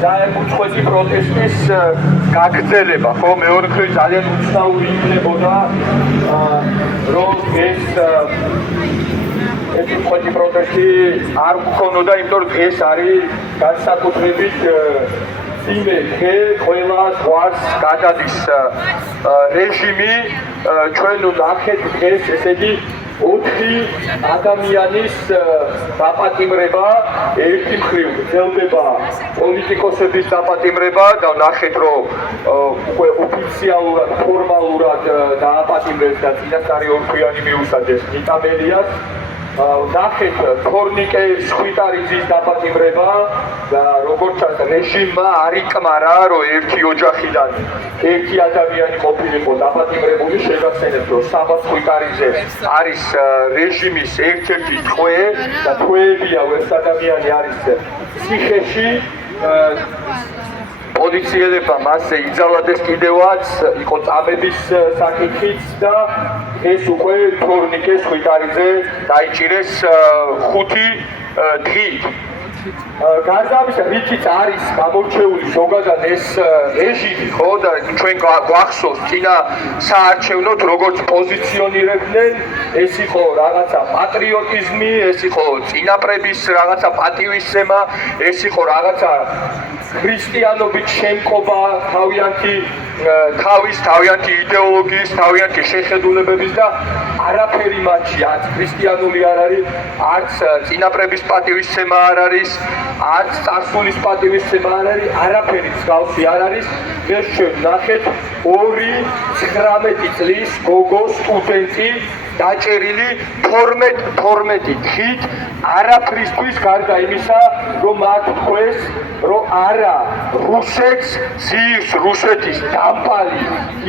დაემუცხვეთი პროტესტის გაგრძელება, ხო, მეორე მხრივ ძალიან უცნაური იქნებოდა, რომ ეს უცხვეთი პროტესტი არ გქონოდა, იმიტომ რომ ეს არის განსაკუთრებით ძიმე ხე, ყველა ზღვარს გადადის რეჟიმი, ჩვენ ნახეთ დღეს, ესე იგი 4 ადამიანის დაპატიმრება, ერთი მხრივ გრძელდება პოლიტიკოსების დაპატიმრება და ნახეთ, რომ უკვე ოფიციალურად, ფორმალურად დააპატიმრეს და წინასწარი ორთვიანი მიუსაჯეს ნიკამელიას. ნახეთ თორნიკე სხვიტარიძის დაპატიმრება და როგორც ჩანს რეჟიმმა არ იკმარა, რომ ერთი ოჯახიდან ერთი ადამიანი ყოფილიყო დაპატიმრებული, შეგახსენებთ, რომ საბა სხვიტარიძე არის რეჟიმის ერთ-ერთი თვე და თვეებია, ეს ადამიანი არის ციხეში. პოლიციელებმა მასზე იძალადეს კიდევაც, იყო წამების საკითხიც და ეს უკვე თორნიკე სხვიტარიძე დაიჭირეს 5 დღით. გარდა ამისა, რითიც არის გამორჩეული ზოგადად ეს რეჟიმი, ხო, და ჩვენ გვახსოვს წინა საარჩევნოდ როგორც პოზიციონირებდნენ, ეს იყო რაღაცა პატრიოტიზმი, ეს იყო წინაპრების რაღაცა პატივისცემა, ეს იყო რაღაცა ქრისტიანობით შემკობა, თავიანთი იდეოლოგიის, თავიანთი შეხედულებების და არაფერი მათში, არც ქრისტიანული არ არის, არც წინაპრების პატივისცემა არ არის, არც წარსულის პატივისცემა არ არის, არაფერი მსგავსი არ არის. ეს ჩვენ ნახეთ 2-19 წლის გოგო სტუდენტი დაჭერილი 12 დღით არაფრისთვის, გარდა იმისა, რომ მათ თქვეს, რომ არა რუსეთს ძირს რუსეთის დამპალი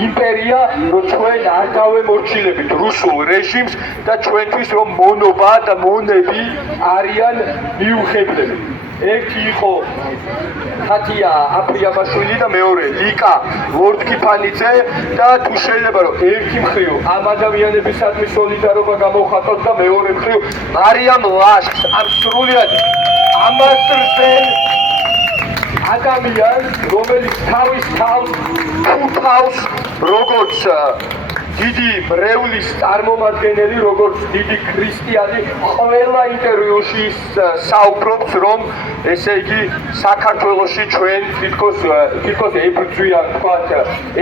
იმპერია, რომ ჩვენ არ დავემორჩილებით რუსულ რეჟიმს და ჩვენთვის რომ მონობა და მონები არიან მიუხედლები. ერთი იყო ხათია აფრიაბაშვილი და მეორე ლიკა ლორდ-კიფანიძე და თუ შეიძლება რომ ერთი მხრივ ამ ადამიანებისადმი სოლიდარობა გამოვხატოთ და მეორე მხრივ მარიამ ლაშქს ამ სრულიად ამასტრზე ადამიანს, რომელიც თავის თავს როგორც დიდი მრევლის წარმომადგენელი, როგორც დიდი ქრისტიანი, ყველა ინტერვიუში საუბრობს, რომ ესე იგი საქართველოში ჩვენ თითქოს ებრძვიან, თქვათ,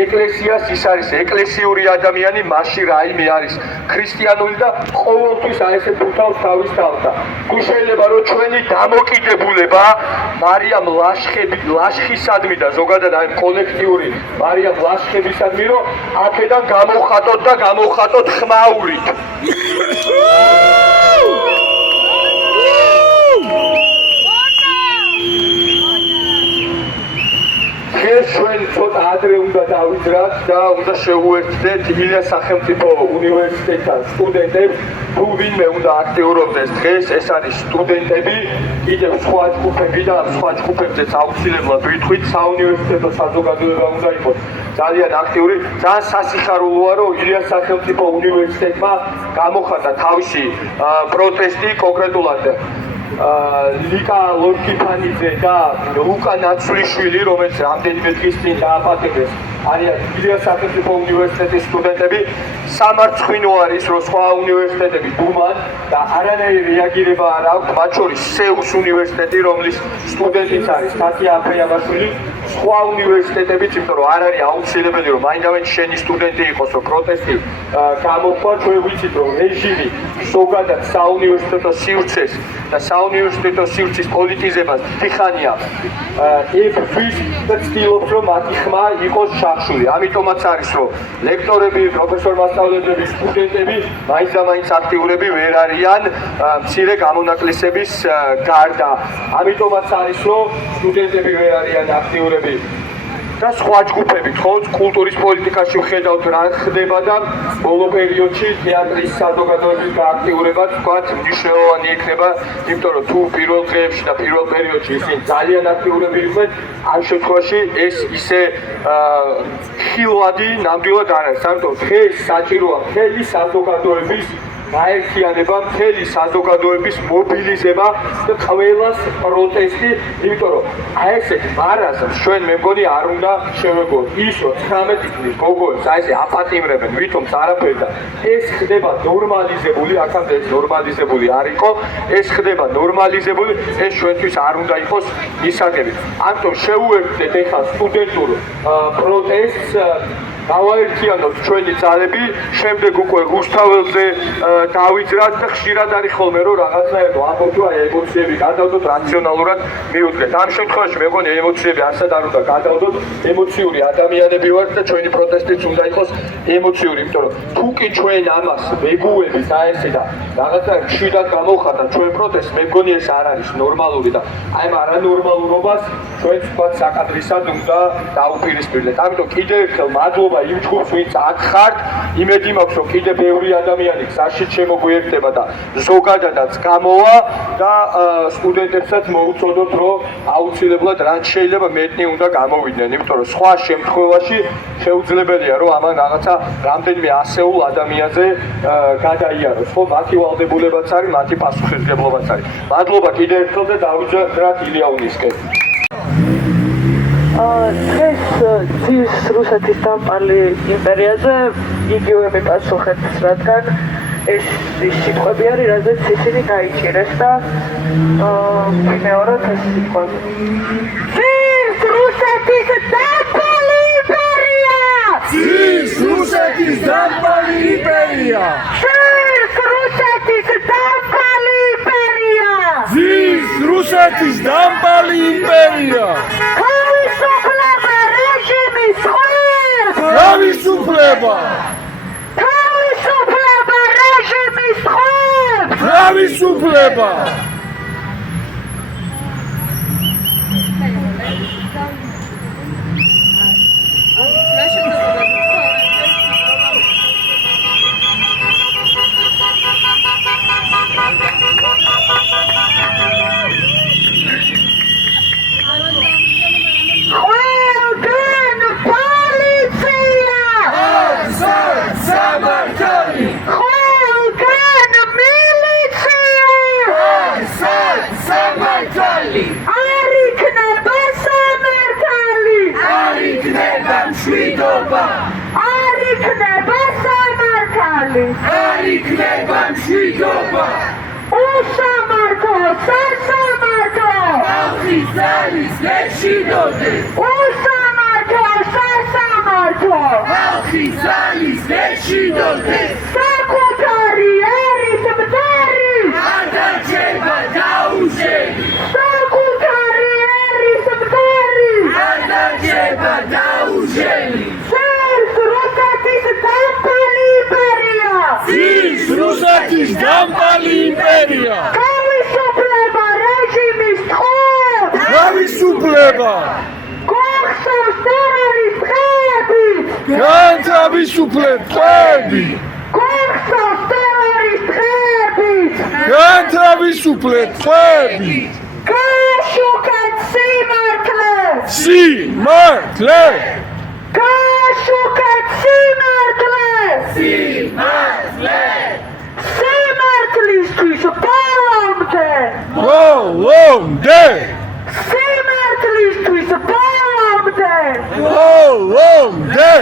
ეკლესიას, ის არის ეკლესიური ადამიანი, მასში რაიმე არის ქრისტიანული და ყოველთვის აი ესე ფუთავს თავის თავსა. თუ შეიძლება რომ ჩვენი დამოკიდებულება მარიამ ლაშხისადმი და ზოგადად აი კოლექტიური მარიამ ლაშხებისადმი, რომ აქედან გამოვხატოთ ხმაურით. ეს ჩვენ ცოტა ადრე უნდა დავიძრათ და უნდა შევუერთდეთ ილიას სახელმწიფო უნივერსიტეტთან სტუდენტებს, თუ ვინმე უნდა აქტიურობდეს დღეს, ეს არის სტუდენტები, კიდევ სხვა ჯგუფები და სხვა ჯგუფებზეც აუცილებლად ვითვლით, საუნივერსიტეტო საზოგადოება უნდა იყოს ძალიან აქტიური. ძალიან სასიხარულოა, რომ ილიას სახელმწიფო უნივერსიტეტმა გამოხატა თავისი პროტესტი, კონკრეტულად ლიკა ლორდ-კიფანიძე და ლუკა ნაცვლიშვილი, რომელიც რამდენიმე დღის წინ დააპატიმრეს, არიან ილიას სახელმწიფო უნივერსიტეტის სტუდენტები. სამარცხვინო არის, რომ სხვა უნივერსიტეტები დუმან და არანაირი რეაგირება არ აქვს, მათ შორის სეუს უნივერსიტეტი, რომლის სტუდენტიც არის ხათია აფრიაბაშვილი, სხვა უნივერსიტეტებიც, იმიტომ რომ არ არის აუცილებელი, რომ მაინდამაინც შენი სტუდენტი იყოს, რომ პროტესტი გამოხვა. ჩვენ ვიცით, რომ რეჟიმი ზოგადად საუნივერსიტეტო სივრცეს და საუნივერსიტეტო სივრცის პოლიტიზებას თიხანია ებრძვის და ცდილობს, რომ მათი ხმა იყოს შახშული. ამიტომაც არის, რომ ლექტორები, პროფესორ-მასწავლებლები, სტუდენტები მაინც აქტიურები ვერ არიან მცირე გამონაკლისების გარდა. ამიტომაც არის, რომ სტუდენტები ვერ არიან აქტიურები და სხვა ჯგუფები, ხო, კულტურის პოლიტიკაში ვხედავთ რა ხდება და ბოლო პერიოდში თეატრის საზოგადოების გააქტიურება თქვათ მნიშვნელოვანი იქნება, იმიტომ რომ თუ პირველ დღეებში და პირველ პერიოდში ისინი ძალიან აქტიურები იყვნენ, ამ შემთხვევაში ეს ისე ხილვადი ნამდვილად არ არის. ამიტომ დღეს საჭიროა მთელი საზოგადოების გაერთიანება, მთელი საზოგადოების მობილიზება და ყველას პროტესტი, იმიტომ რომ აი ესეთ მარაზმს ჩვენ მე მგონი არ უნდა შევეგოთ. ის რომ 19 წლის გოგოებს აი ესე აპატიმრებენ, ვითომც არაფერი და ეს ხდება ნორმალიზებული, აქამდე ეს ნორმალიზებული არ იყო, ეს ხდება ნორმალიზებული, ეს ჩვენთვის არ უნდა იყოს მისაღები. ამიტომ შეუერთდეთ ეხლა სტუდენტურ პროტესტს, გავაერთიანოთ ჩვენი ძალები, შემდეგ უკვე რუსთაველზე დავიძრათ და ხშირად არის ხოლმე რომ რაღაცნაირად ამბობთ რომ ემოციები გადავდოთ, რაციონალურად მივუძღეთ. ამ შემთხვევაში მე მგონი ემოციები არსად არ უნდა გადავდოთ, ემოციური ადამიანები ვართ და ჩვენი პროტესტიც უნდა იყოს ემოციური, იმიტომ რომ თუ კი ჩვენ ამას ვეგუებით აი ესე და რაღაცა ხშირად გამოვხატა ჩვენ პროტესტს, მე მგონი ეს არ არის ნორმალური და აი ამ არანორმალურობას ჩვენ თქვა საკადრისად უნდა დაუპირისპირდეთ. ამიტომ კიდევ ერთხელ მადლობა იმ ჯგუფს, ვინც აქ ხართ, იმედი მაქვს, რომ კიდევ ბევრი ადამიანი გზაში შემოგვიერთდება და ზოგადადაც გამოვა და სტუდენტებსაც მოუწოდოთ, რომ აუცილებლად რაც შეიძლება მეტნი უნდა გამოვიდნენ, იმიტომ რომ სხვა შემთხვევაში შეუძლებელია, რომ ამან რაღაცა რამდენიმე ასეულ ადამიანზე გადაიაროს, ხო, მათი ვალდებულებაც არის, მათი პასუხისმგებლობაც არის. მადლობა კიდევ ერთხელ და დავიძრათ ილიაუნისკენ. დღეს ძირს რუსეთის დამპალი იმპერიაზე იგივე მიპასუხეთ, რადგან ეს ის სიტყვები არის, რაზეც ისინი გაიჭირეს და მეორე ეს სიტყვები. ძირს რუსეთის დამპალი იმპერია! ძირს რუსეთის დამპალი იმპერია! ძირს რუსეთის დამპალი იმპერია! ძირს რუსეთის დამპალი იმპერია! თავისუფლება! თავისუფლება! რეჟიმის ხმებს! თავისუფლება! რუსეთის დამპალი იმპერია! თავისუფლება რეჟიმის ხმებს! თავისუფლება! გახსოვს ტერორის დღეები! განთავისუფლეთ დღეები! გახსოვს ტერორის დღეები! განთავისუფლეთ დღეები! გაშუქეთ სიმართლე! სიმართლე! გაშუქეთ სიმართლე! სიმართლე! სიმართლისთვის ბოლომდე! ბოლომდე! სიმართლისთვის ბოლომდე! ბოლომდე!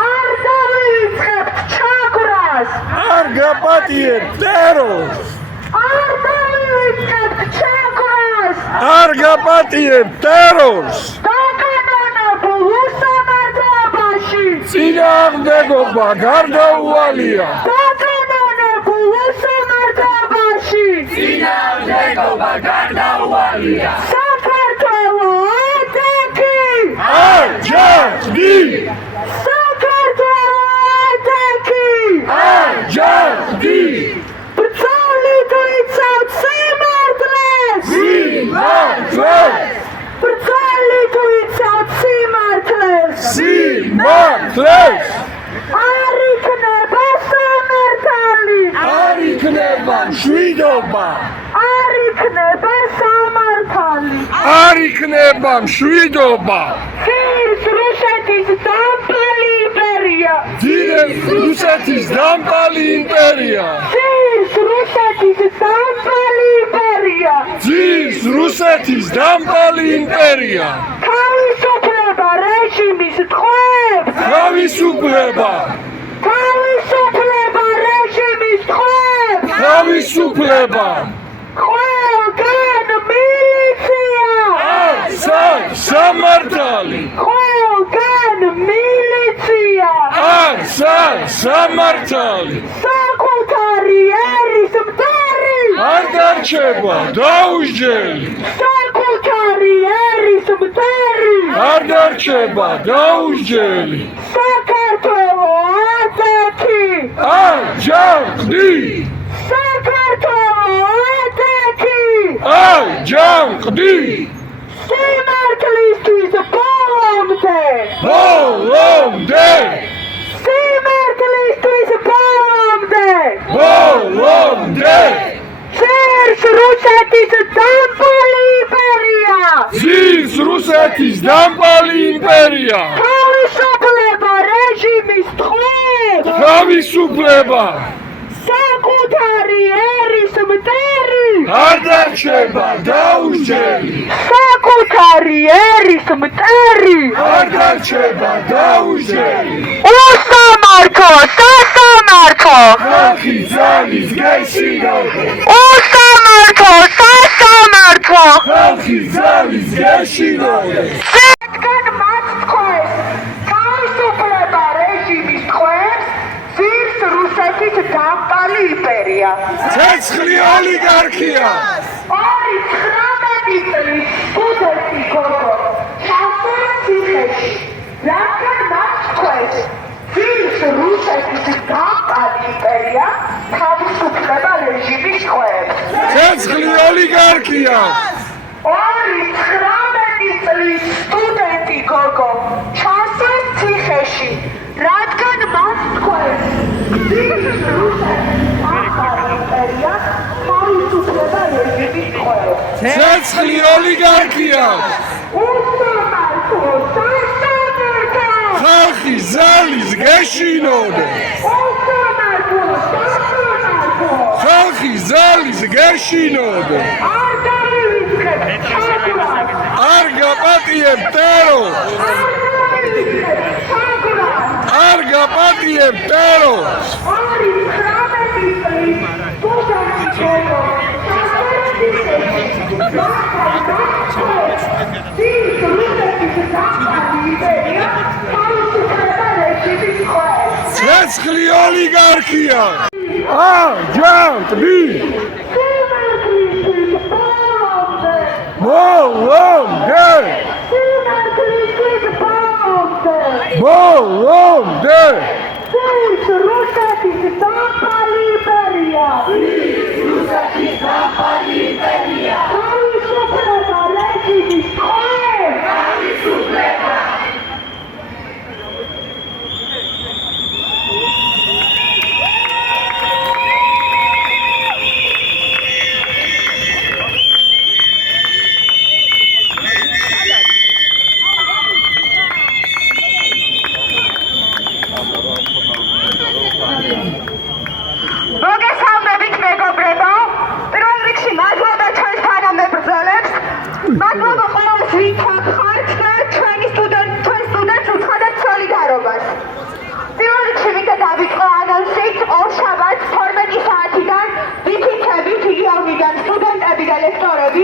არ დავიწყებთ ჩაგვრას! არ გაპატიებთ ტერორს! არ დავიწყებთ ჩაგვრას! არ გაპატიებთ ტერორს! დაკანონებულ უსამართლობაში! წინააღმდეგობა გარდაუვალია! დაკანონებულ უსამართლობაში! წინააღმდეგობა გარდაუვალია! საქართველო ატაკი! არ ჯარდი! საქართველო ატაკი! არ ჯარდი! ბრძოლი თუიცავთ სიმართლეს! სიმართლეს! ბრძოლი თუიცავთ სიმართლეს! სიმართლეს! არ იქნება სამართალი! არ იქნება მშვიდობა! არ იქნება სამართალი! არ იქნება მშვიდობა! ძირს რუსეთის დამპალი იმპერია! ძირს რუსეთის დამპალი იმპერია ძირს რუსეთის დამპალი იმპერია ძირს რუსეთის დამპალი იმპერია თავისუფლება რეჟიმის ტყვეებს თავისუფლება რეჟიმის ტყვეებს თავისუფლება ყველგან მილიცია სამართალი ყველგან მილიცია სამართალი საკუთარი ერის მტერი არ დარჩება დაუსჯელი საკუთარი ერის მტერი არ დარჩება დაუსჯელი საქართველო აზეთი არ ჯანმრთელი საქართველო აზეთი არ ჯანმრთელი სიმართლისთვის ბოლომდე სიმართლისთვის ბოლომდე ძირს რუსეთის დამპალი იმპერია ძირს რუსეთის დამპალი იმპერია თავისუფლება რეჟიმის ტყვეებს თავისუფლება საკუთარი ერის მტერი არ დარჩება დაუსჯელი საკუთარი ერის მტერი არ დარჩება დაუსჯელი უსამართლო სასამართლო ხალხი ძალის გეშინოდე უსამართლო სასამართლო ხალხი ძალის გეშინოდე რადგან მათ ტყვეს თავისუფლება რეჟიმის ტყვეებს ძირს რუსეთის დამპალი იმპერია ცეცხლი ოლიგარქია 19 წლის სტუდენტი გოგო ჩავწერა ციხეში რადგან მათ ტყვეს ძირს რუსეთის დამპალი იმპერია თავისუფლება რეჟიმის ტყვეებს ცეცხლი ოლიგარქია 19 წლის სტუდენტი გოგო ჩავწერა ციხეში რადგან მათ ტყვეს ძირს რუსეთის დამპალი იმპერია თავისუფლება რეჟიმის ტყვეებს ცეცხლი ოლიგარქია უსამართლო სასამართლო ხალხი ძალის გეშინოდე უსამართლო სასამართლო ხალხი ძალის გეშინოდე არ დავივიწყებ ჩაგვრას არ გაპატიებ ტერორს არ გაპატიებ ტერორს 19 წლის სტუდენტი გოგო ჩავწერა ციხეში ძირს რუსეთის დამპალი იმპერია თავისუფლება რეჟიმის ტყვეებს ცეცხლი ოლიგარქია არ ჯანმრთელი სიმართლისთვის ბოლომდე ბოლომდე სიმართლისთვის ბოლომდე ძირს რუსეთის დამპალი იმპერია თავისუფლება რეჟიმის ტყვეებს მოგესალმებით მეგობრებო პირველ რიგში მადლობა ჩვენს თანამებრძოლებს მადლობა ყველას ვინც ხართ და ჩვენი სტუდენტს უცხადათ სოლიდარობას პირველ რიგში მინდა დავიწყო ანონსით ორშაბათს 12 საათიდან ვიფიქრებით იგივიდან სტუდენტები და ლექტორები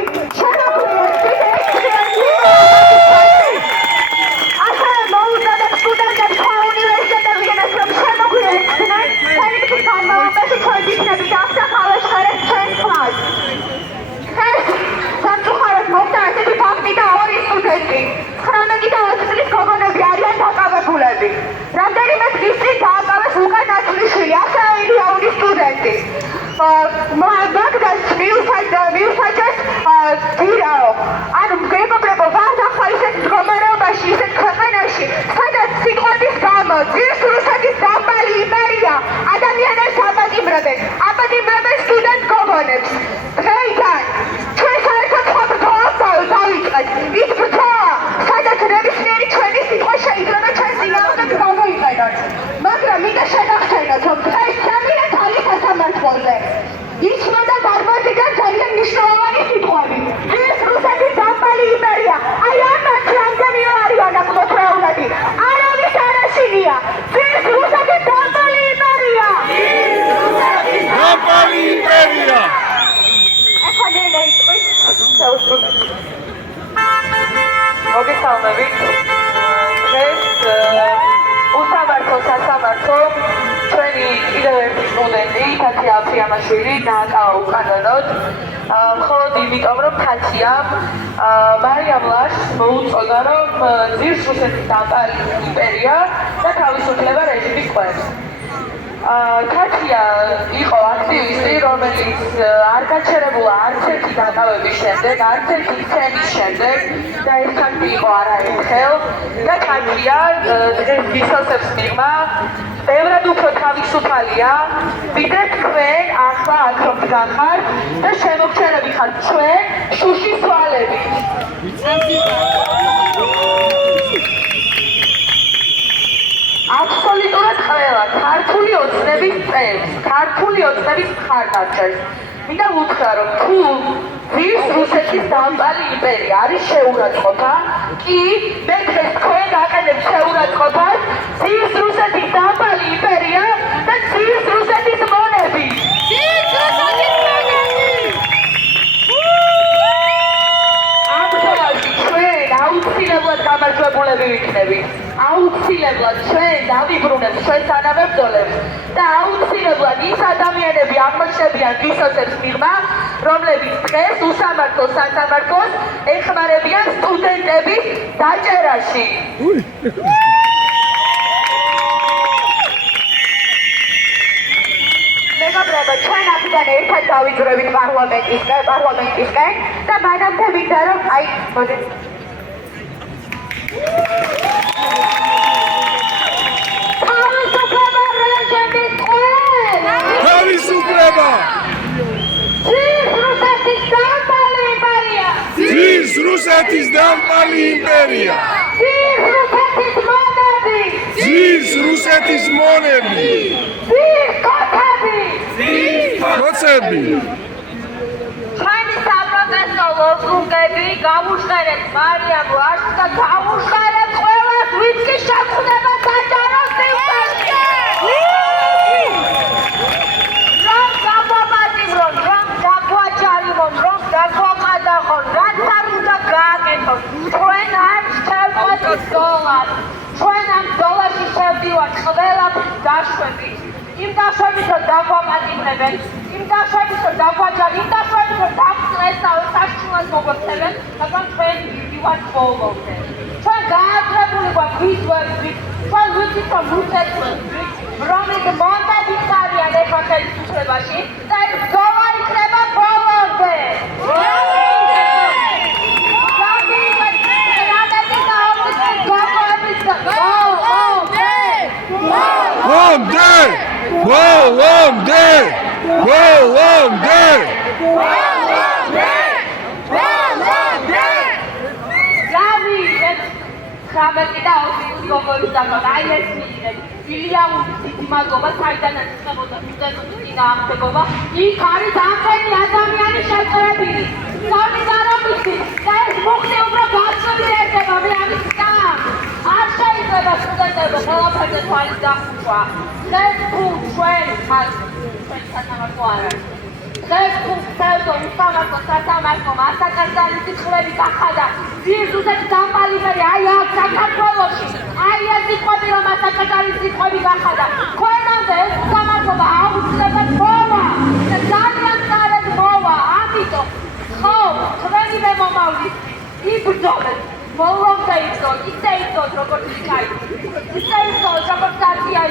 ასევე მოუწოდებ სტუდენტებს სხვა უნივერსიტეტებიდანაც რომ შემოგვიერთდნენ თელიქის განმავლობაში ჩვენ ვიქნებით აღსახავეს ხერეთ ჩვენს ხმას ეს სამწუხაროდ მოხდა ასეთი ფაქტი და ორი სტუდენტი 19 და 20 წლის გოგონები არიან დაკავებულები რამდენიმე დღის წინ დააკავეს უკან ნათლიშვილი ასევე ილიაუნის სტუდენტი მაგდას მიუსაჯეს ანუ მეგობრებო ვარ ახლა ისეთ მდგომარეობაში ისეთ ქვეყანაში სადაც სიტყვების გამო ძირს რუსეთის დამპალი იმპერია ადამიანებს აპატიმრებენ სტუდენტ გოგონებს დღეიდან ჩვენ საერთოდ სხვა ბრძოლას დავიწყეთ ის ბრძოლა სადაც ნებისმიერი ჩვენი სიტყვა შეიძლება ჩვენს წინააღმდეგ გამოიყენოთ მაგრამ მინდა მოგესალმებით. დღეს უსამართლო სასამართლო ჩვენი კიდევ ერთი სტუდენტი თათია აფრიამაშვილი დააკავა უკანონოდ. მხოლოდ იმიტომ, რომ თათიამ მარიამ ლაშს მოუწოდა, რომ ძირს რუსეთის დამპალი იმპერია და თავისუფლება რეჟიმის ყვებს. თათია იყო აქტივისტი, რომელიც არ გაჩერებულა არც ერთი დაკავების შემდეგ, არც ერთი ცემის შემდეგ და ერთანდი იყო არაერთხელ და თათია დღეს გისავსებს მიღმა ბევრად უფრო თავისუფალია, ვიდრე თქვენ ახლა აქ რომ გახართ და შემოგჩენები ხართ ჩვენ შუშის თვალებით. აბსოლუტურად ყველა ქართული ოცნების წევს, ქართული ოცნების მხარდამჭერს. მინდა უთხრა, რომ თუ ძირს რუსეთის დამპალი იმპერია არის შეურაცხყოფა, კი მე დღეს თქვენ გაყენებთ შეურაცხყოფას ძირს რუსეთის დამპალი იმპერია და ძირს რუსეთის მონები. ძირს რუსეთის მონები! ამ შემთხვევაში ჩვენ აუცილებლად გამარჯვებულები ვიქნებით. აუცილებლად ჩვენ დავიბრუნებთ ჩვენს თანამებრძოლებს და აუცილებლად ის ადამიანები აღმოჩნდებიან გისავსებს მიღმა, რომლებიც დღეს უსამართლო სასამართლოს ეხმარებიან სტუდენტების დაჭერაში. მეგობრებო, ჩვენ აქედან ერთად დავიძვრებით პარლამენტისკენ და მანამდე მინდა რომ თავისუფლება! ძირს რუსეთის დამპალი იმპერია! ძირს რუსეთის მონები! კოცები! ჩვენი საპროტესტო ლოზუნგები გავუჟღერეთ მარიამ ლაშს და გავუჟღერეთ ყველას, ვინც კი შეხვდება საჯარო სივრცეში. რომ გაგვაპატიმრონ, რომ გაგვაჯარივონ, რომ გაგვაყადაღონ, რაც არ უნდა გააკეთონ. ჩვენ არ შევდივართ ბრძოლას. ჩვენ ამ ბრძოლაში შევდივართ ყველაფრის დაშვებით. იმ დაშვებით, რომ დაგვაპატიმრებენ, იმ დაშვებით, რომ დაგვაჯარივონ, იმ დაშვებით, რომ დავწლეს და საშინლად მოგვექცევენ, მაგრამ ჩვენ ვივდივართ ბოლომდე. ჩვენ გააზრებული გვაქვს ვის ვერგვით, ჩვენ ვიცით, რომ რუსეთს რომლის მონდებით არიან ეხლა ხელისუფლებაში და ეს ბრძოლა იქნება ბოლომდე. ხამეტი და აუცილებლად გოგოლის დაკავდა. აი ეს მიიღეთ. ილიანური დიდი მადლობა, საიდანაც ხდებოდა სტუდენტების წინააღმდეგობა. იქ არის ამდენი ადამიანი შეწყვეტილი. სოლიდარობითი და ეს მუხტი უფრო გაცნობილი ერთება. მე ამის გამ. არ შეიძლება სტუდენტებო ყველაფერზე თვალის დახუჭვა. დღეს თუ ჩვენ სასამართლო არ არის. დღეს თუ ფსევდო უსამართლო სასამართლომ ასაკარდალის სიტყვები გახადა ძირს რუსეთის დამპალი იმპერია, აი აქ საქართველოში, აი ეს სიტყვები რომ ასაკარდალის სიტყვები გახადა, ჩვენამდე ეს უსამართლობა აუცილებლად მოვა და ძალიან სწორად მოვა. ამიტომ ხო, ჩვენივე მომავლის იბრძოლეთ, ბოლომდე იბრძოლთ, ისე იბრძოლთ როგორც იქაი, ისე იბრძოლთ როგორც თათია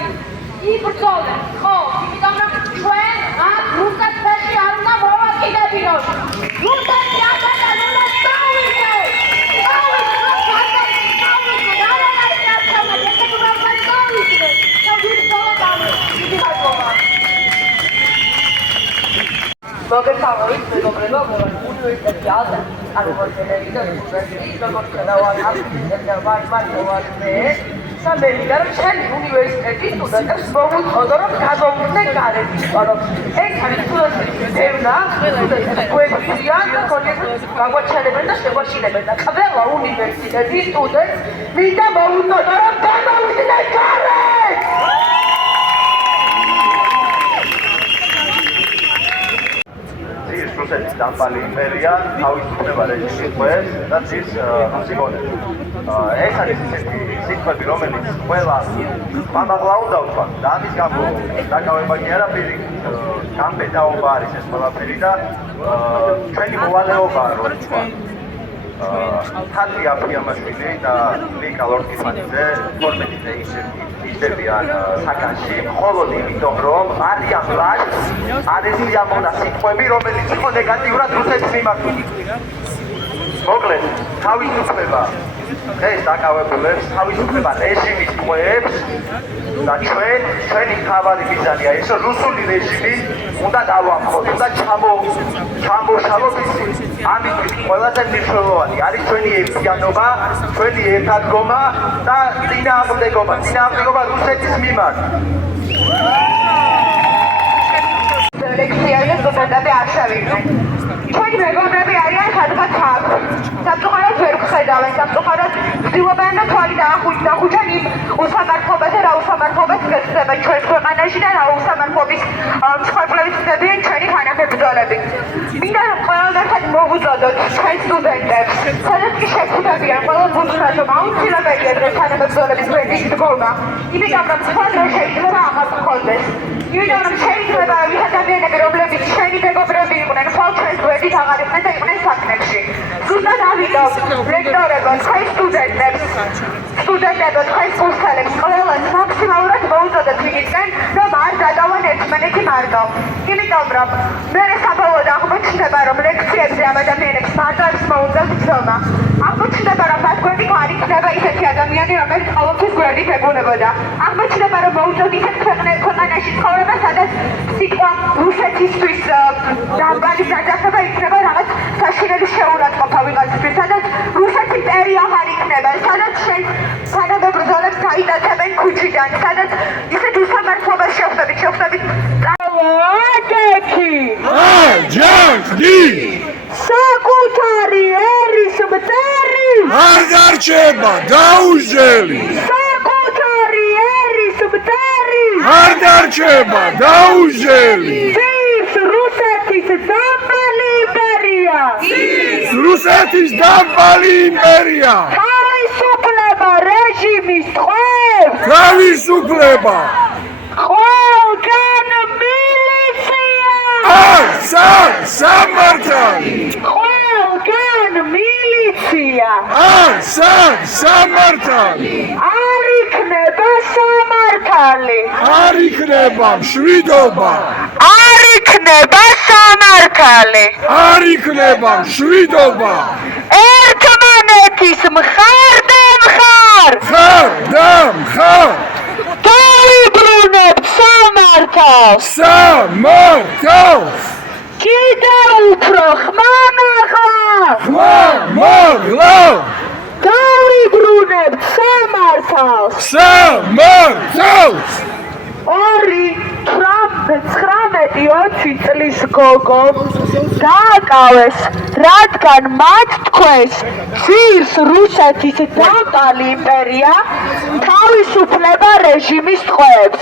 იბრძოლეთ, ხო, იმიტომ რომ ჩვენ აქ რუსეთში არ უნდა მოვაკიდებინოთ. რუსეთი აკეთა უნდა დავიდეთ. მოგესალმებით, მეგობრებო, მე ვარ უნივერსიტეტის წარმომადგენელი და უნივერსიტეტის როგორც გადავარ და მე მინდა რომ ჩემი უნივერსიტეტის სტუდენტებს მოვუწყოდო რომ გადავუხდნენ გარეთისკენ, რომ ეს არის ფილოსოფიის თემა, სტუდენტები გვეფრიან და კონკრეტულად გაგვაჩერებენ და შეგვაშინებენ და ყველა უნივერსიტეტის სტუდენტს მინდა მოვუწყოდო რომ გადავუხდნენ გარეთ. რუსეთის დამპალი იმპერია თავისუფლება რეჟიმის ყველს და ძირს სიმონებს. ეს არის ისეთი სიტყვები, რომელიც ყველა მამაღლა უნდა ვთქვათ და ამის გამო დაკავება კი არა პირიქით გამბედაობა არის ეს ყველაფერი და ჩვენი მოვალეობაა რომ ვთქვათ თათი აფრიამაშვილი და ლიკა ლორკიფანიძე 12-ზე ისებიან საგანში მხოლოდ იმიტომ რომ არიან ლაშ არის სიამოვნა სიტყვები რომელიც იყო ნეგატიურად რუსეთის მიმართ. მოკლედ თავისუფლება დღეს დაკავებულებს თავისუფლება რეჟიმის ტყვეებს და ჩვენი მთავარი მიზანია ის რომ რუსული რეჟიმი უნდა დავამხოთ, უნდა ჩამოშალოთ ის. ამით ყველაზე მნიშვნელოვანი არის ჩვენი ერთიანობა, ჩვენი ერთადგომა და წინააღმდეგობა რუსეთის მიმართ. ლექციაში სტუდენტები არ შევიდნენ. ჩვენი მეგობრები არიან სადღაც აქ. სამწუხაროდ ვერ ვხედავენ, სამწუხაროდ ვცდილობენ და თვალი დაახუჩან იმ უსამართლობაზე, რა უსამართლობას გეცდება ჩვენს ქვეყანაში და რა უსამართლობის მსხვერპლებს ხდებიან ჩვენი თანამებრძოლები. მინდა ყველასთან მოვუწოდოთ ჩვენ სტუდენტებს, სადაც კი შეხვდებიან ყველა ბუნქრად, რომ აუცილებელია დღეს თანამებრძოლების გვერდით დგომა, იმიტომ რომ სხვა დრო შეიძლება აღარ გქონდეს. იმიტომ რომ შეიძლება ის ადამიანები, რომლებიც ჩვენი მეგობრები იყვნენ, ხვალ ჩვენს გვერდით აღარ იყვნენ და იყვნენ საქმეში. ზუსტად ამიტომ რექტორებო, თქვენ სტუდენტებს, თქვენ კურსელებს ყველას მაქსიმალურად მოუწოდეთ იქიდან, რომ არ დადავან ერთმანეთი მარტო. იმიტომ რომ მე საბოლოოდ აღმოჩნდება, რომ ლექციებზე ამ ადამიანებს მარტოებს მოუწევთ ცდომა. აღმოჩნდება, რომ მათ გვერდით არ იქნება ისეთი ადამიანი, რომელიც ყოველთვის გვერდით ეგულებოდა. აღმოჩნდება, რომ მოუწევთ ისეთ ქვეყანაში ცხოვრება, სადაც სიტყვა რუსეთისთვის დამბალი დაჯახება იქნება რაღაც საშინელი შეურაცხყოფა ვიღაცისთვის, სადაც რუსეთის იმპერია აღარ იქნება, სადაც თანამებრძოლებს გაიტაცებენ ქუჩიდან, სადაც ისეთ უსამართლობას შეხვდებით. აგეთი! აჯანყდი! საკუთარი ერის მტერი! არ დარჩება დაუჟელი! საკუთარი ერის მტერი! არ დარჩება დაუჟელი! ძირს რუსეთის დამპალი იმპერია! რუსეთის დამპალი იმპერია! თავისუფლება რეჟიმის ტყვეებს! თავისუფლება! ყველგან მილიცია! სამართალი! ყველგან მილიცია! სამართალი! არ იქნება სამართალი! არ იქნება მშვიდობა! არ იქნება სამართალი! არ იქნება მშვიდობა! ერთმანეთის მხარ და მხარ! ხარ და მხარ! დავიბრუნებთ სამართალს! სამართალს! კიდევ უფრო ხმამაღლა! ხმამაღლა! დავიბრუნებთ სამართალს! სამართალს! 19-20 წლის გოგო დააკავეს, რადგან მათ თქვეს ძირს რუსეთის დამპალი იმპერია თავისუფლება რეჟიმის ტყვეებს.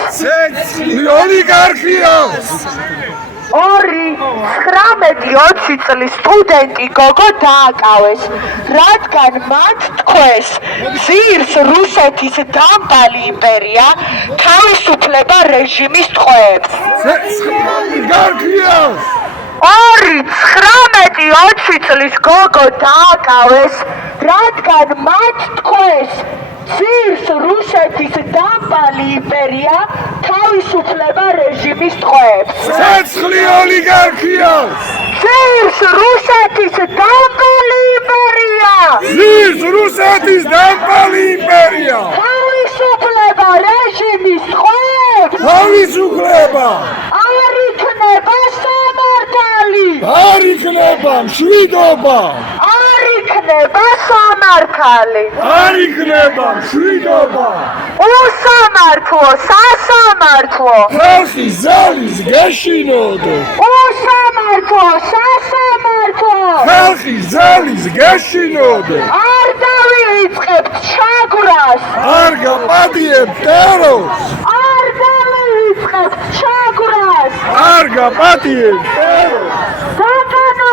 ოლიგარქიას! 19-20 წლის სტუდენტი გოგო დააკავეს, რადგან მათ თქვეს ძირს რუსეთის დამპალი იმპერია თავისუფლება რეჟიმის ტყვეებს. 19-20 წლის გოგო დააკავეს, რადგან მათ თქვეს ძირს რუსეთის დამპალი იმპერია თავისუფლება რეჟიმის ტყვეებს. ცეცხლი ოლიგარქიას! ძირს რუსეთის დამპალი იმპერია! ძირს რუსეთის დამპალი იმპერია! თავისუფლება რეჟიმის ტყვეებს! თავისუფლება! არ იქნება სამართალი! არ იქნება მშვიდობა! არ იქნება სამართალი! არ იქნება მშვიდობა! უსამართლო, სასამართლო! ხალხი ზალის გეშინოდო! უსამართლო, სასამართლო! ხალხი ზალის გეშინოდო! არ დავიწყებთ ჩაგვრას! არ გაპატიებ ტერორს! არ დავიწყებთ ჩაგვრას! არ გაპატიებ ტერორს! საგანო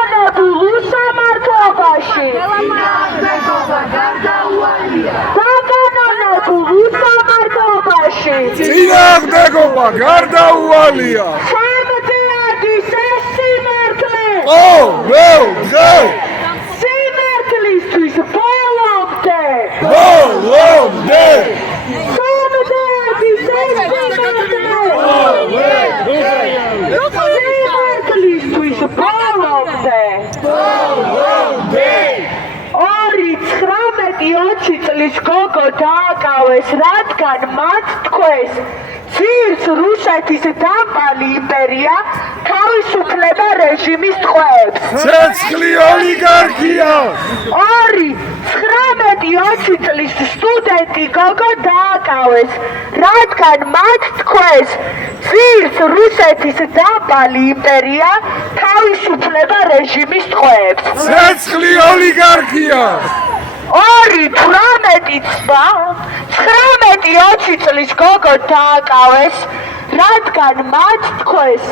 მეგობა გარდაუვალია სამდეადის ეს სიმართლე ყოველდღე სიმართლისთვის ბოლომდე ბოლომდე სამდეადის ეს სიმართლისთვის ბოლომდე 2-19 წლის გოგო დააკავეს, რადგან მათ თქვეს ძირს რუსეთის დამპალი იმპერია თავისუფლება რეჟიმის ტყვეებს. ცეცხლი ოლიგარქია 2-19 წლის სტუდენტი გოგო დააკავეს, რადგან მათ თქვეს ძირს რუსეთის დამპალი იმპერია თავისუფლება რეჟიმის ტყვეებს. ცეცხლი ოლიგარქია 2-19 წლის გოგო დააკავეს, რადგან მათ თქვეს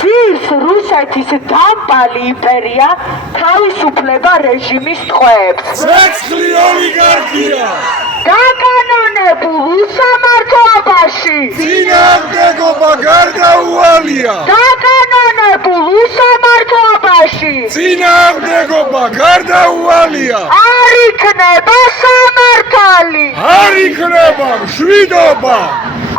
ძირს რუსეთის დამპალი იმპერია თავისუფლება რეჟიმის ტყვეებს. ცეცხლი ოლიგარქია დაკანონებულ უსამართლობაში წინააღმდეგობა გარდაუვალია დაკანონებულ უსამართლობაში წინააღმდეგობა გარდაუვალია არ იქნება სამართალი არ იქნება მშვიდობა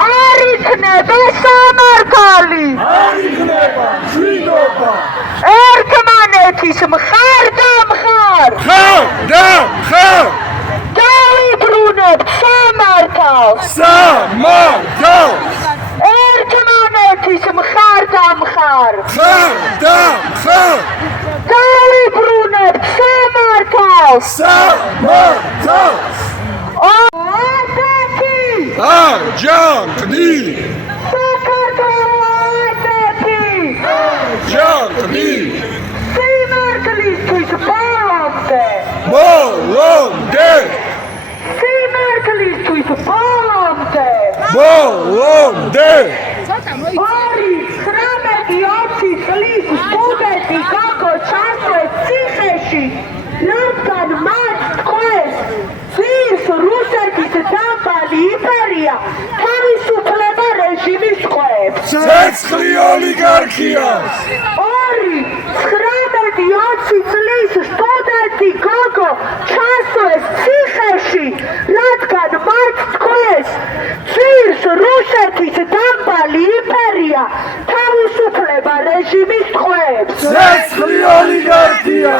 არ იქნება სამართალი არ იქნება მშვიდობა ერთმანეთის მხარ და მხარ ხარ და ხარ დავიბრუნებთ სამართალს სამართალს ერთმანეთის მხარ და მხარ ხარ და ხარ დავიბრუნებთ სამართალს სამართალს ოდეთი აჯანყდი საქართველო ოდეთი აჯანყდი სიმართლისთვის ბოლომდე ბოლომდე სიმართლისთვის ბოლომდე ბოლომდე 2-19 წლის სტუდენტი გოგო ჩასვეს ციხეში, რადგან მათ თქვეს ძირს რუსეთის დამპალი იმპერია თავისუფლება რეჟიმის ტყვეებს. ცეცხლი ოლიგარქია 2-19 წლის სტუდენტი გოგო ჩასვეს ციხეში, რადგან მათ თქვეს ძირს რუსეთის დამპალი იმპერია თავისუფლება რეჟიმის ტყვეებს. ცეცხლი ოლიგარქია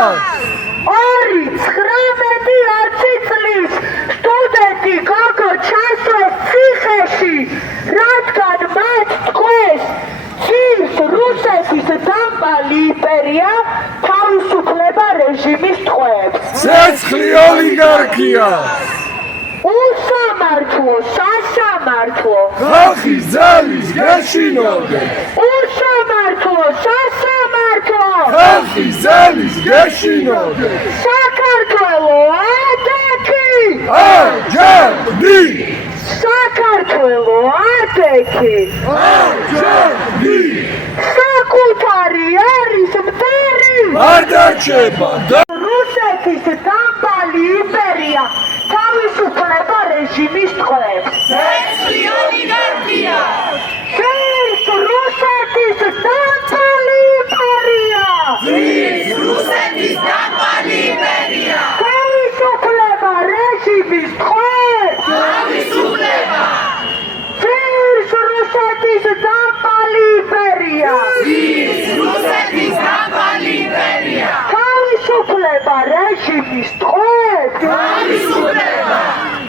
2-19 წლის სტუდენტი გოგო ჩასვეს ციხეში, რადგან მათ თქვეს ძირს რუსეთის დამპალი იმპერია თავისუფლება რეჟიმის ტყვეებს. ცეცხლი ოლიგარქია უსამართლო სასამართლო ხალხის ძალის გეშინოდე უსამართლო სასამართლო ხალხის ძალის გეშინოდე საქართველო ადექი აჯანყდი საქართველო ადექი აჯანყდი საკუთარი არის მტერი არ დარჩება და რუსეთის დამპალი იმპერია თავისუფლება რეჟიმის ტყვეებს. ცეცხლი ოლიგარქია ძირს რუსეთის დამპალი იმპერია ძირს რუსეთის დამპალი იმპერია თავისუფლება რეჟიმის ტყვეებს. თავისუფლება ძირს რუსეთის დამპალი იმპერია ძირს რუსეთის დამპალი იმპერია თავისუფლება რეჟიმის ტყვეებს. თავისუფლება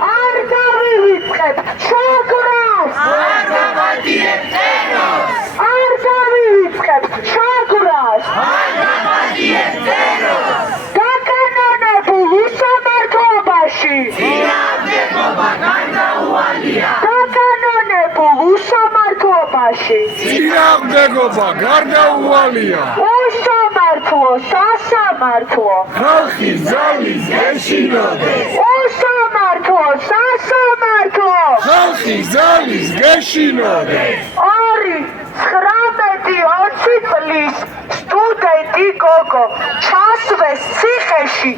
არ დავივიწყებთ ჩაგვრას არ გავადიებ ტერორს არ დავივიწყებთ ჩაგვრას არ გავადიებ ტერორს დაკანონებულ უსამართლობაში წინააღმდეგობა გარდაუვალია დაკანონებულ უსამართლობაში წინააღმდეგობა გარდაუვალია უსამართლო სასამართლო ხალხის ძალის გეშინოდე უსამართლო სასამართლო ხალხის ძალის გეშინოდე 2-19 წლის სტუდენტი გოგო ჩასვეს ციხეში,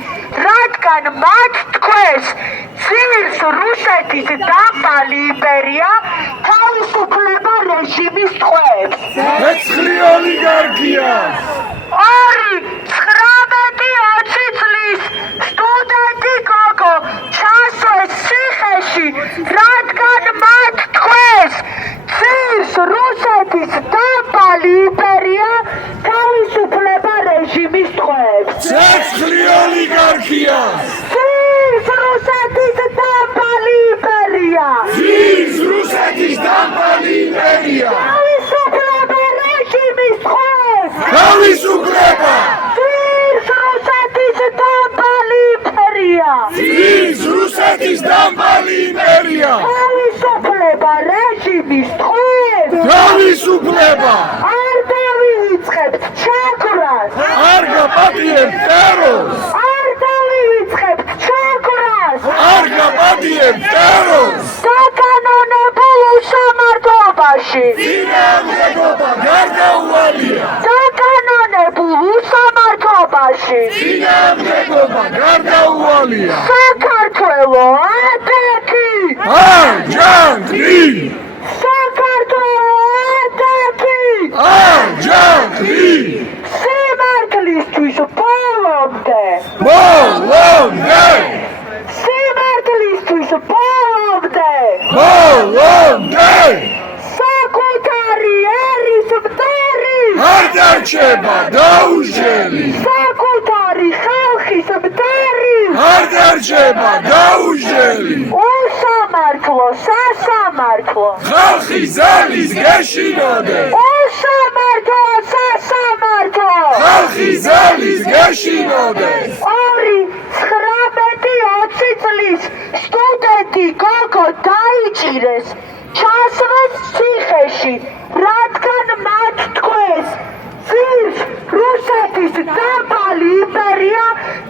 რადგან მათ თქვეს ძირს რუსეთის დამპალი იმპერია თავისუფლება რეჟიმის ტყვეებს. ცეცხლი ოლიგარქიას 2-19 წლის სტუდენტი გოგო ჩასვეს ციხეში, რადგან მათ თქვეს წირს რუსეთის დაბალი იმპერია თავისუფლება რეჟიმის ტყვეებს. ცეცხლი ოლიგარქიას წირს რუსეთის დაბალი იმპერია ძირს რუსეთის დაბალი იმპერია თავისუფლება რეჟიმის ტყვეებს. თავისუფლება ძირს რუსეთის დაბალი იმპერია ძირს რუსეთის დაბალი იმპერია თავისუფლება რეჟიმის ტყვეებს. თავისუფლება არ დავივიწყებთ ჩაქრას, არ გაპატიებთ ტერორს არ დავივიწყებთ ჩაქრას არ გაპატიებთ ტერორს საკანონებულ უსამართლობაში. წინააღმდეგობა გარდაუვალია საკანონებულ უსამართლობაში. წინააღმდეგობა გარდაუვალია საქართველო ატაკი, აჯანყი საქართველო ატაკი. აჯანყი სიმართლისთვის ბოლომდე, ბოლომდე სიმართლისთვის ბოლომდე. ბოლომდე საკუთარი ერის მტერი, არ დარჩება დაუჟელი საკუთარი ხალხის მტერი. არ დარჩება დაუჟელი უსამართლო სასამართლო, ხალხი ზალის გეშინოდეს უსამართლო სასამართლო. ხალხი ზალის გეშინოდეს 2-19 წლის სტუდენტი გოგო დაიჭირეს, ჩასვეს ციხეში, რადგან მათ თქვეს წირს რუსეთის დაბალი იმპერია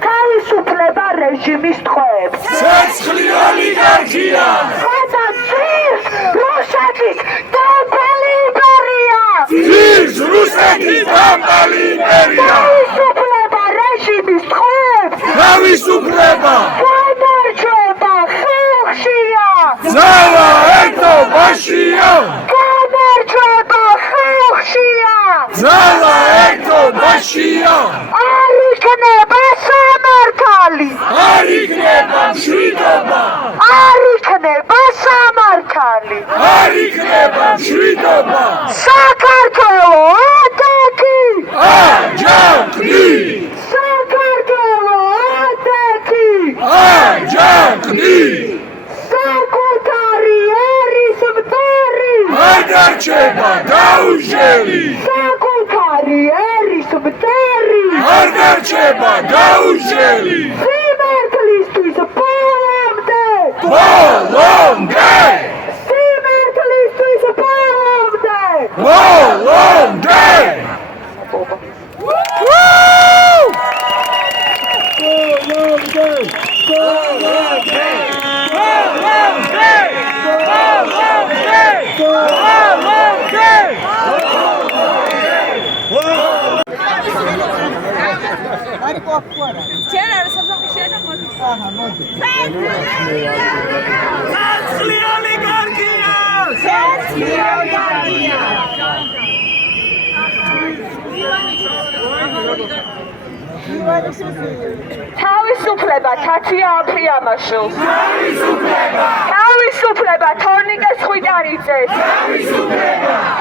თავისუფლება რეჟიმის ტყვეებს. ცეცხლი ოლიგარქია ხოდა წირს რუსეთის დაბალი იმპერია ძირს რუსეთის დაბალი იმპერია თავისუფლება რეჟიმის ტყვეებს. თავისუფლება გადარჩება ხალხშია, ძალა ერთობაშია გადარჩება ხალხშია. ძალა ერთობაშია არ იქნება სამართალი, არ იქნება მშვიდობა არ იქნება სამართალი. არ იქნება მშვიდობა საქართველო ატაკი, აჯანყი საქართველო ატაკი. აჯანყი საკუთარი ერის მტერი, არ დარჩება დაუჟელი საკუთარი ერის მტერი. არ დარჩება დაუჟელი სიმართლისთვის ბოლომდე, ბოლომდე სიმართლისთვის ბოლომდე. ბოლომდე თავისუფლება თათია აფრიამაშვილს, თავისუფლება თორნიკე ხვიტარიძეს,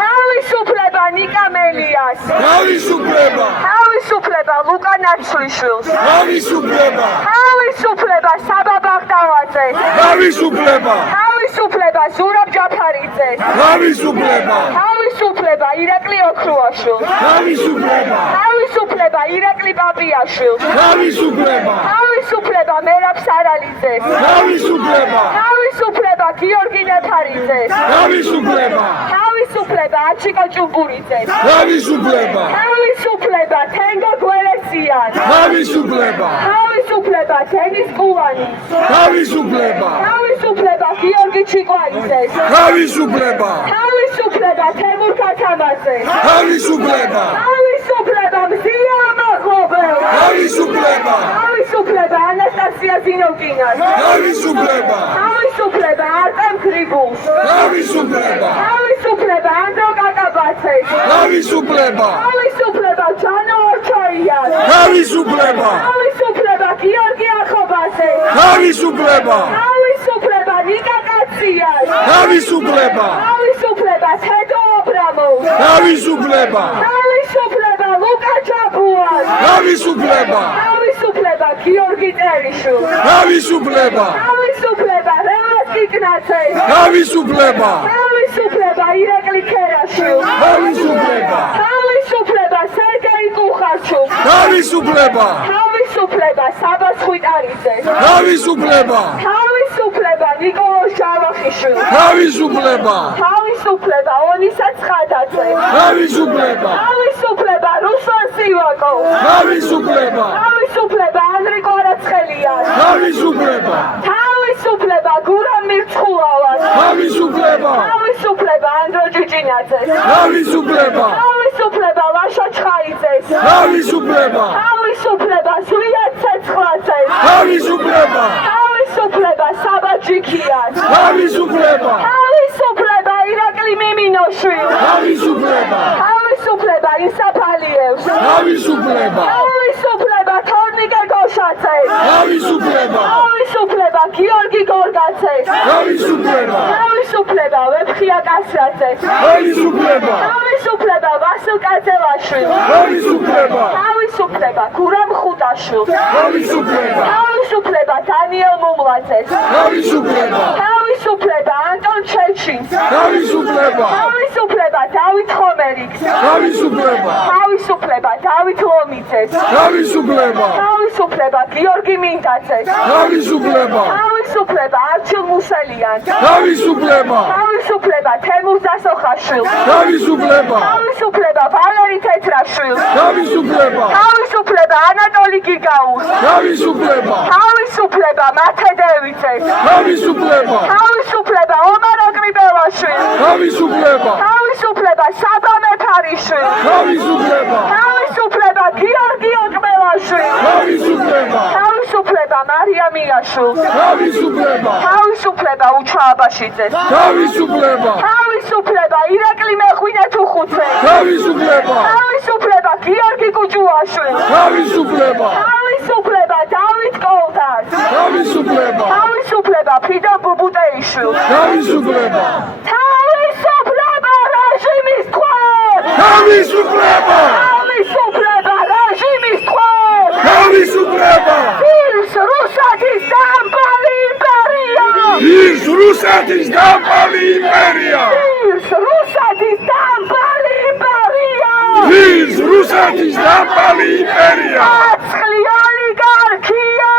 თავისუფლება ნიკა მელიას, თავისუფლება თავისუფლება ლუკა ნაცვლიშვილს, თავისუფლება თავისუფლება საბა ბაღდავაძეს, თავისუფლება თავისუფლება ზურაბ ჯაფარიძეს, თავისუფლება თავისუფლება ირაკლი ოქრუაშვილს, თავისუფლება თავისუფლება ირაკლი პაპიაშვილს, თავისუფლება თავისუფლება მერაბ სარალიძეს, თავისუფლება თავისუფლება გიორგი ნეფარიძეს, თავისუფლება თავისუფლება აჩიკა ჭუბურიძეს, თავისუფლება თავისუფლება თენგო გველეციანს, თავისუფლება თავისუფლება დენის კულანის, თავისუფლება თავისუფლება გიორგი ჩიკვაიძეს, თავისუფლება თავისუფლება თემურ ქათამაძეს, თავისუფლება თავისუფლება მზია ამაღლობელს, თავისუფლება თავისუფლება ანასტასია გასია ზინოვკინას. თავისუფლება! თავისუფლება არტემ გრიგულს. თავისუფლება! თავისუფლება ანდრო კაკაბაცეს. თავისუფლება! თავისუფლება ჯანო ორჩოიას. თავისუფლება! თავისუფლება გიორგი ახობაძეს. თავისუფლება! თავისუფლება ნიკა კაციას. თავისუფლება! თავისუფლება თედო ობრამოვს. თავისუფლება! თავისუფლება ლუკა ჯაბუას. თავისუფლება! თავისუფლება გიორგი წერიშვილს. თავისუფლება! თავისუფლება რევას კიკნაძეს. თავისუფლება! თავისუფლება ირაკლი ქერაშვილს. თავისუფლება! თავისუფლება სერგეი კუხარჩუკს. თავისუფლება! თავისუფლება საბა ხვიტარიძეს. თავისუფლება! თავისუფლება ნიკოლოზ ჟავახიშვილს. თავისუფლება! თავისუფლება ონისა ცხადაძეს. თავისუფლება! თავისუფლება რუსლან სივაკოვს. თავისუფლება! თავისუფლება ანდრე კვარაცხელიას. თავისუფლება! თავისუფლება გურამ მირცხულავას. თავისუფლება! თავისუფლება ანდრო ჭიჭინაძეს. თავისუფლება! თავისუფლება ლაშა ჩხაიძეს. თავისუფლება! თავისუფლება ზვია ცეცხლაძეს. თავისუფლება! თავისუფლება საბა ჯიქიას. თავისუფლება! თავისუფლება ირაკლი მიმინოშვილს. თავისუფლება! თავისუფლება ისაფალიევს. თავისუფლება! თავისუფლება თორნიკე გოშაძეს. თავისუფლება! თავისუფლება გიორგი გორგაცეს. თავისუფლება! თავისუფლება ვეფხია კასრაძეს. თავისუფლება! თავისუფლება ვასილ კაძელაშვილს. თავისუფლება! თავისუფლება გურამ ხუტაშვილს. თავისუფლება! თავისუფლება დანიელ მუმლაძეს. თავისუფლება! თავისუფლება ანტონ ჩეჩინს. თავისუფლება! თავისუფლება დავით ხომერიks. თავისუფლება! თავისუფლება დავით ლომიძეს. თავისუფლება! თავისუფლება გიორგი მინდაძეს. თავისუფლება! თავისუფლება არჩილ მუსელიანს. თავისუფლება! თავისუფლება თემურ დასოხაშვილს. თავისუფლება! თავისუფლება ვალერი თეთრაშვილს. თავისუფლება! თავისუფლება ანატოლი გიგაუს. თავისუფლება! თავისუფლება მათე დევიძეს. თავისუფლება! თავისუფლება ომარ აკრიბელაშვილს. თავისუფლება! თავისუფლება საბა მეფარიშვილს. თავისუფლება! თავისუფლება გიორგი ოკმელაშვილს. თავისუფლება! თავისუფლება მარია მიაშვილს. თავისუფლება! თავისუფლება უჩა აბაშიძეს. თავისუფლება! თავისუფლება ირაკლი მეხვინე თუხუცეს. თავისუფლება! თავისუფლება გიორგი კუჭუაშვილს. თავისუფლება! თავისუფლება დავით კოლდას. თავისუფლება! თავისუფლება ფიდო ბუბუტეიშვილს. თავისუფლება! თავისუფლება რეჟიმის თვალ. თავისუფლება! თავისუფლება რეჟიმის თვალ. თავისუფლება! ის რუსეთის დამპალი იმპერია. ის რუსეთის დამპალი იმპერია! ის რუსეთის დამპალი იმპერია. ის რუსეთის დამპალი იმპერია! ცხრილი ოლიგარქია.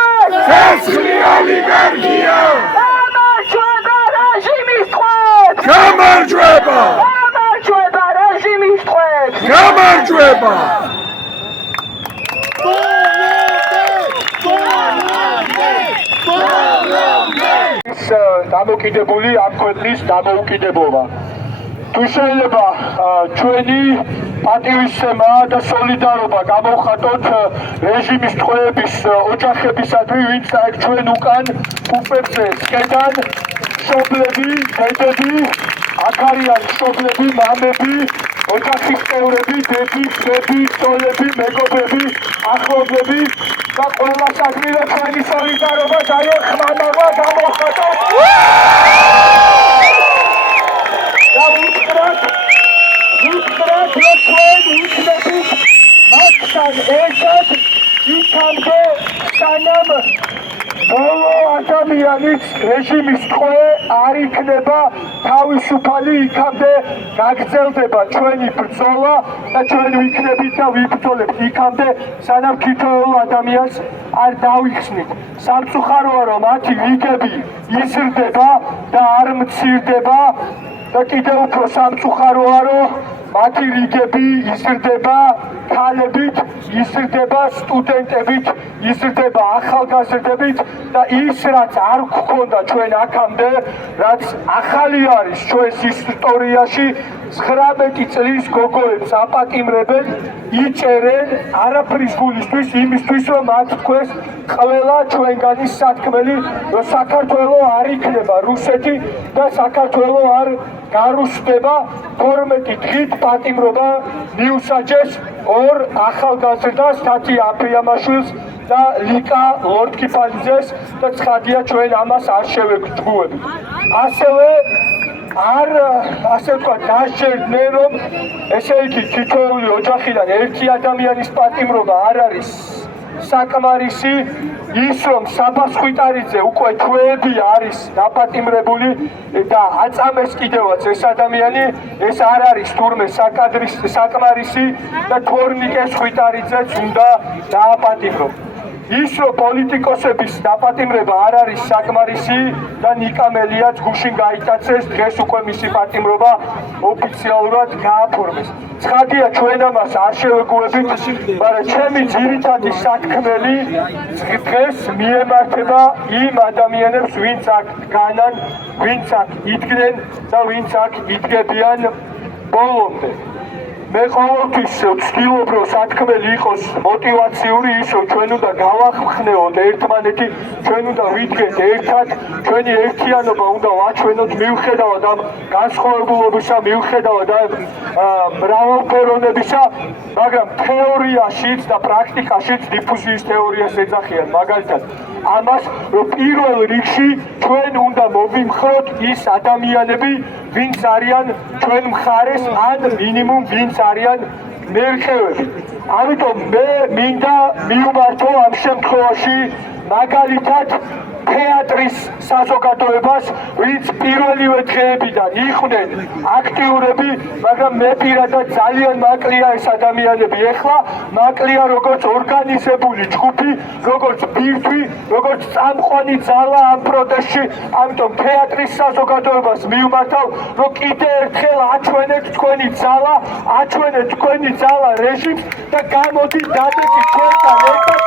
ცეცხლი ოლიგარქია! გამარჯვება რეჟიმის თვალს. გამარჯვება! გამარჯვება რეჟიმის თვალს. გამარჯვება! ის დამოკიდებული ამ ქვეყნის დამოუკიდებლობა. თუ შეიძლება ჩვენი პატივისცემა და სოლიდარობა გამოვხატოთ რეჟიმის ტყვეების ოჯახებისადმი, ვინც აქ ჩვენ უკან უფებზე სკედან, მშობლები, დედები, აქ არიან მშობლები, მამები, ოჯახის წევრები, დედი, ძმები, ცოლები, მეგობრები, ახლობლები და ყველასადმი და ჩვენი სოლიდარობა დაეხმარება გამოვხატოთ. და ვუთხრათ, რომ ჩვენ ვიქნებით მაგთან ერთად იქამდე, სანამ ბოლო ადამიანის რეჟიმის ტყვე არ იქნება თავისუფალი, იქამდე გაგრძელდება ჩვენი ბრძოლა და ჩვენ ვიქნებით და ვიბრძოლებთ იქამდე, სანამ თითოეულ ადამიანს არ დავიხსნით. სამწუხაროა, რომ მათი რიგები იზრდება და არ მცირდება და კიდევ უფრო სამწუხაროა, რომ მათი რიგები იზრდება ქალებით იზრდება, სტუდენტებით იზრდება, ახალგაზრდებით და ის რაც არ გქონდა ჩვენ აქამდე, რაც ახალი არის ჩვენს ისტორიაში 19 წლის გოგოებს აპატიმრებენ, იჭერენ არაფრის გულისთვის, იმისთვის რომ მათ თქვეს ყველა ჩვენგანი სათქმელი, რომ საქართველოს არ იქნება რუსეთი და საქართველოს არ გარუსდება 12 დღით პატიმრობა მიუსაჯეს ორ ახალგაზრდას თათი აფრიამაშვილს და ლიკა ლორდკიფანიძეს და ცხადია ჩვენ ამას არ შევეგრუებით. ასევე არ ასე ვთქვა დასჯერდნენ რომ ესე იგი თითოეული ოჯახიდან ერთი ადამიანის პატიმრობა არ არის საკმარისი ის რომ საბასხვიტარიძე უკვე თვეები არის დაპატიმრებული და აწამეს კიდევაც ეს ადამიანი ეს არ არის თურმე საკმარისი და თორნიკე ხვიტარიძეც უნდა დააპატიმროს. ის რომ პოლიტიკოსების დაპატიმრება არ არის საკმარისი და ნიკა მელიაც გუშინ გაიტაცეს დღეს უკვე მისი პატიმრობა ოფიციალურად გააფორმეს. ცხადია ჩვენ ამას არ შევეგუებით, მაგრამ ჩემი ძირითადი სათქმელი დღეს მიემართება იმ ადამიანებს, ვინც აქ დგანან, ვინც აქ იდგნენ და ვინც აქ იდგებიან ბოლომდე. მე ყოველთვის ვცდილობ რომ სათქმელი იყოს მოტივაციური ის რომ ჩვენ უნდა გავახმხნეოთ ერთმანეთი ჩვენ უნდა ვიდგეთ ერთად ჩვენი ერთიანობა უნდა ვაჩვენოთ მიუხედავად ამ განსხვავებულობისა მიუხედავად ამ მრავალფეროვნებისა მაგრამ თეორიაშიც და პრაქტიკაშიც დიფუზიის თეორიას ეძახიან მაგალითად ამას რომ პირველ რიგში ჩვენ უნდა მოვიმხროთ ის ადამიანები ვინც არიან ჩვენ მხარეს ან მინიმუმ ვინც არიან მერხევები. ამიტომ მე მინდა მივმართო ამ შემთხვევაში მაგალითად თეატრის საზოგადოებას, ვინც პირველივე დღეებიდან იყვნენ აქტიურები, მაგრამ მე პირადად ძალიან მაკლია ეს ადამიანები. ეხლა მაკლია როგორც ორგანიზებული ჯგუფი, როგორც ბირთვი, როგორც წამყვანი ძალა ამ პროტესტში. ამიტომ თეატრის საზოგადოებას მივმართავ, რომ კიდე ერთხელ აჩვენეთ თქვენი ძალა, აჩვენეთ თქვენი ძალა რეჟიმს და გამოდით დადებით ჩვენთან ერთად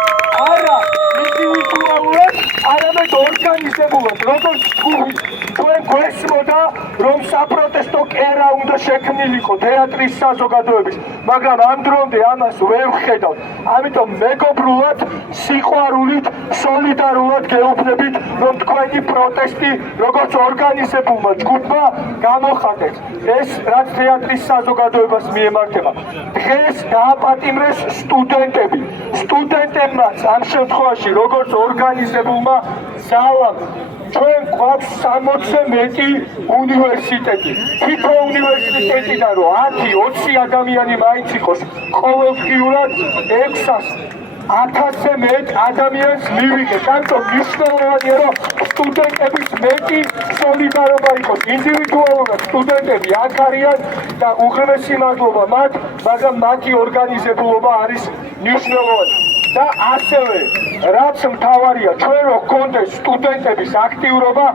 არა ინდივიდუალურად, არამედ ორგანიზებულად, როგორც ჯგუფი. ჩვენ გვესმოდა, რომ საპროტესტო კერა უნდა შექმნილიყო თეატრის საზოგადოების, მაგრამ ამ დრომდე ამას ვერ ვხედავთ. ამიტომ მეგობრულად, სიყვარულით, სოლიდარულად გეუბნებით, რომ თქვენი პროტესტი, როგორც ორგანიზებულმა ჯგუფმა გამოხატეთ. ეს რაც თეატრის საზოგადოებას მიემართება. დღეს დააპატიმრეს სტუდენტები. სტუდენტებმაც ამ შემთხვევაში, როგორც ორგანიზებულმა ძალამ ჩვენ გვაქვს 60-ზე მეტი უნივერსიტეტი. თითო უნივერსიტეტიდან რომ 10-20 ადამიანი მაინც იყოს ყოველდღიურად 600-1000-ზე მეტ ადამიანს მივიღეთ. ამიტომ მნიშვნელოვანია რომ სტუდენტების მეტი სოლიდარობა იყოს. ინდივიდუალურად სტუდენტები აქ არიან და უღრმესი მადლობა მათ, მაგრამ მათი ორგანიზებულობა არის მნიშვნელოვანი. და ასევე რაც მთავარია ჩვენ რო გქონდეს სტუდენტების აქტიურობა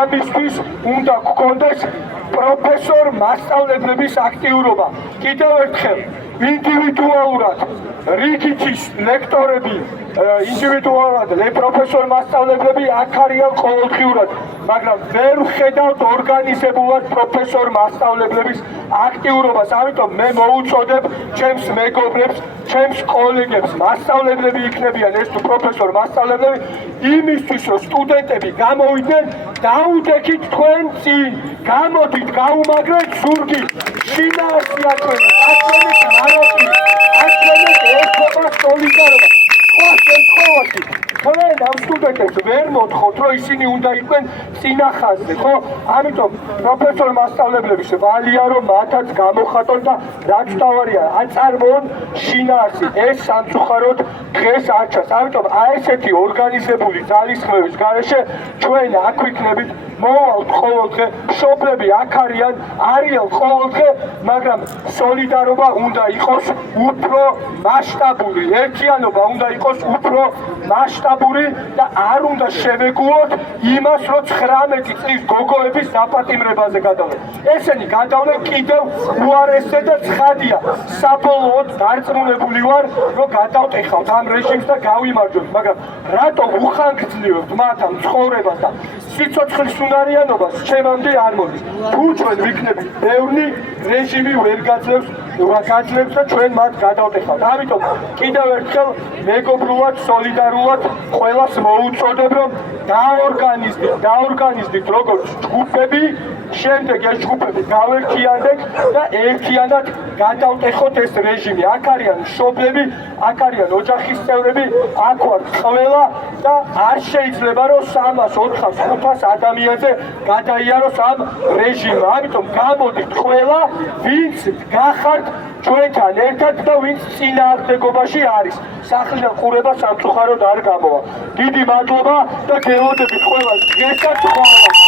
ამისთვის უნდა გქონდეს პროფესორ მასწავლებლების აქტიურობა კიდევ ერთხელ ინდივიდუალურად რიგითის ლექტორები ინდივიდუალურად პროფესორ მასწავლებლები აქ არიან ყოველდღიურად მაგრამ ვერ ვხედავთ ორგანიზებულად პროფესორ მასწავლებლების აქტიურობას ამიტომ მე მოუწოდებ ჩემს მეგობრებს ჩემს კოლეგებს მასწავლებლები იქნებიან ეს თუ პროფესორ მასწავლებლები იმისთვის რომ სტუდენტები გამოვიდნენ დაუდექით თქვენ წინ გამოდით გაუმაგრეთ ზურგი შინაარსი აჩვენეთ აჩვენეთ მაროგი აჩვენეთ ერთობა სოლიდარობა სხვა შემთხვევაში თქვენ ამ სტუდენტებს ვერ მოთხოვთ რომ ისინი უნდა იყვნენ წინა ხაზზე ხო ამიტომ პროფესორ მასწავლებლების ვალია რომ მათაც გამოხატონ და რაც მთავარია აწარმოონ შინაარსი ეს სამწუხაროდ დღეს არ ჩანს ამიტომ აი ესეთი ორგანიზებული ძალისხმევის გარეშე ჩვენ აქ ვიქნებით მოვალთ ყოველდღე მშობლები აქ არიან ყოველდღე მაგრამ სოლიდარობა უნდა იყოს უფრო მასშტაბური ერთიანობა უნდა იყოს უფრო მასშტაბური მასშტაბური და არ უნდა შევეგუოთ იმას, რომ 19 წლის გოგოების დაპატიმრებაზე გადავლენ. ესენი გადავლენ კიდევ უარესზე და ცხადია. საბოლოოდ დარწმუნებული ვარ, რომ გადავტეხავთ ამ რეჟიმს და გავიმარჯვებთ, მაგრამ რატო უხანგრძლივებთ მათ ამ ცხოვრებას და სიცოცხლის უნარიანობას ჩემამდე არ მოდის. თუ ჩვენ ვიქნებით ბევრი რეჟიმი ვერ გაძლევს და ჩვენ მათ გადავტეხავთ. ამიტომ კიდევ ერთხელ მეგობრულად, სოლიდარულად ყველას მოუწოდებ, რომ დაორგანიზდით როგორც ჯგუფები, შემდეგ ეს ჯგუფები გავერთიანდეთ და ერთიანად გადავტეხოთ ეს რეჟიმი. აქ არიან მშობლები, აქ არიან ოჯახის წევრები, აქ ვართ ყველა და არ შეიძლება რომ 300-400-500 ადამიანზე გადაიაროს ამ რეჟიმი. ამიტომ გამოდით ყველა, ვინც გახართ ჩვენთან ერთად და ვინც წინააღმდეგობაში არის. სახლიდან ყურება სამწუხაროდ არ გამოვა. დიდი მადლობა და გელოდებით ყველას დღეს და თვალს.